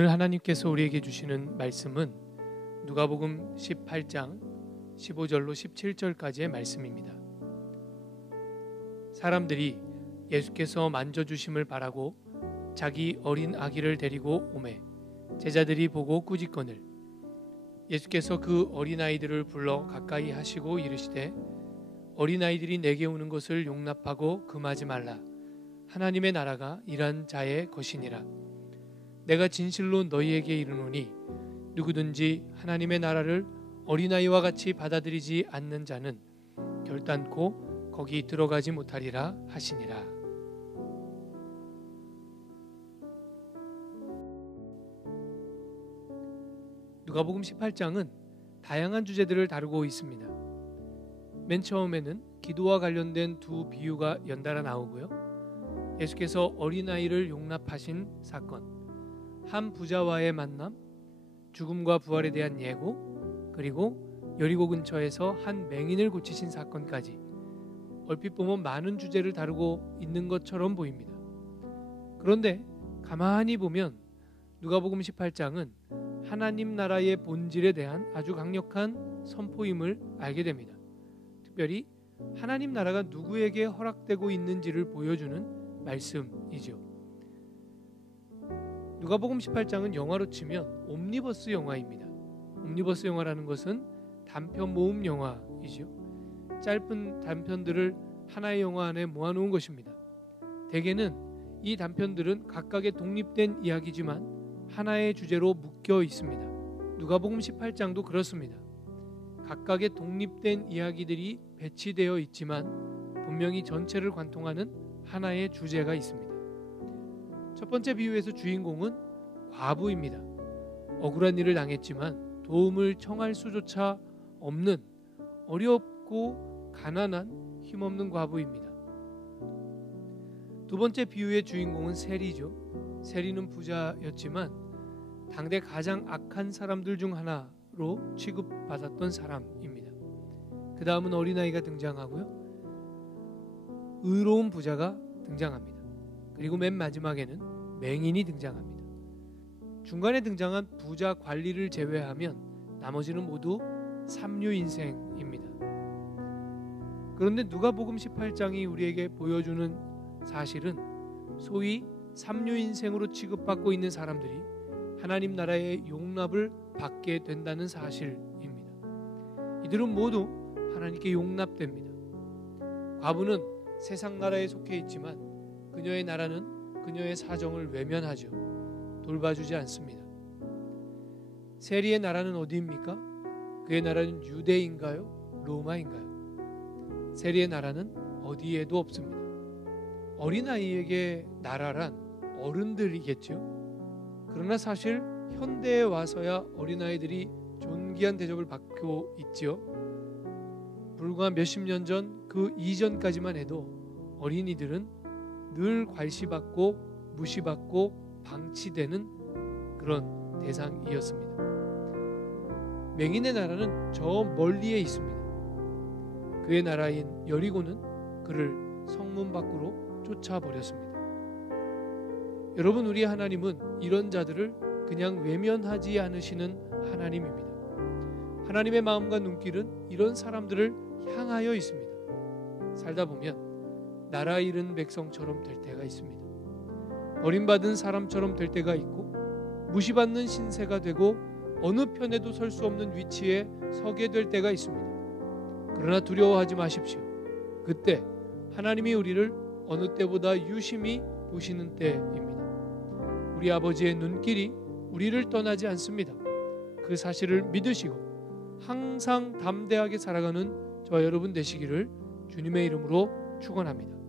오늘 하나님께서 우리에게 주시는 말씀은 누가복음 18장 15절로 17절까지의 말씀입니다. 사람들이 예수께서 만져주심을 바라고 자기 어린 아기를 데리고 오매 제자들이 보고 꾸짖거늘 예수께서 그 어린아이들을 불러 가까이 하시고 이르시되 어린아이들이 내게 오는 것을 용납하고 금하지 말라. 하나님의 나라가 이런 자의 것이니라. 내가 진실로 너희에게 이르노니 누구든지 하나님의 나라를 어린아이와 같이 받아들이지 않는 자는 결단코 거기 들어가지 못하리라 하시니라. 누가복음 18장은 다양한 주제들을 다루고 있습니다. 맨 처음에는 기도와 관련된 두 비유가 연달아 나오고요. 예수께서 어린아이를 용납하신 사건, 한 부자와의 만남, 죽음과 부활에 대한 예고, 그리고 여리고 근처에서 한 맹인을 고치신 사건까지 얼핏 보면 많은 주제를 다루고 있는 것처럼 보입니다. 그런데 가만히 보면 누가복음 18장은 하나님 나라의 본질에 대한 아주 강력한 선포임을 알게 됩니다. 특별히 하나님 나라가 누구에게 허락되고 있는지를 보여주는 말씀이죠. 누가복음 18장은 영화로 치면 옴니버스 영화입니다. 옴니버스 영화라는 것은 단편 모음 영화이죠. 짧은 단편들을 하나의 영화 안에 모아놓은 것입니다. 대개는 이 단편들은 각각의 독립된 이야기지만 하나의 주제로 묶여 있습니다. 누가복음 18장도 그렇습니다. 각각의 독립된 이야기들이 배치되어 있지만 분명히 전체를 관통하는 하나의 주제가 있습니다. 첫 번째 비유에서 주인공은 과부입니다. 억울한 일을 당했지만 도움을 청할 수조차 없는 어렵고 가난한 힘없는 과부입니다. 두 번째 비유의 주인공은 세리죠. 세리는 부자였지만 당대 가장 악한 사람들 중 하나로 취급받았던 사람입니다. 그 다음은 어린아이가 등장하고요. 의로운 부자가 등장합니다. 그리고 맨 마지막에는 맹인이 등장합니다. 중간에 등장한 부자 관리를 제외하면 나머지는 모두 삼류 인생입니다. 그런데 누가복음 18장이 우리에게 보여주는 사실은 소위 삼류 인생으로 취급받고 있는 사람들이 하나님 나라의 용납을 받게 된다는 사실입니다. 이들은 모두 하나님께 용납됩니다. 과부는 세상 나라에 속해 있지만 그녀의 나라는 그녀의 사정을 외면하죠. 돌봐주지 않습니다. 세리의 나라는 어디입니까? 그의 나라는 유대인가요? 로마인가요? 세리의 나라는 어디에도 없습니다. 어린아이에게 나라란 어른들이겠죠. 그러나 사실 현대에 와서야 어린아이들이 존귀한 대접을 받고 있지요. 불과 몇십 년 전 그 이전까지만 해도 어린이들은 늘 괄시받고 무시받고 방치되는 그런 대상이었습니다. 맹인의 나라는 저 멀리에 있습니다. 그의 나라인 여리고는 그를 성문 밖으로 쫓아버렸습니다. 여러분, 우리 하나님은 이런 자들을 그냥 외면하지 않으시는 하나님입니다. 하나님의 마음과 눈길은 이런 사람들을 향하여 있습니다. 살다 보면 나라 잃은 백성처럼 될 때가 있습니다. 버림받은 사람처럼 될 때가 있고 무시받는 신세가 되고 어느 편에도 설 수 없는 위치에 서게 될 때가 있습니다. 그러나 두려워하지 마십시오. 그때 하나님이 우리를 어느 때보다 유심히 보시는 때입니다. 우리 아버지의 눈길이 우리를 떠나지 않습니다. 그 사실을 믿으시고 항상 담대하게 살아가는 저와 여러분 되시기를 주님의 이름으로 축원합니다.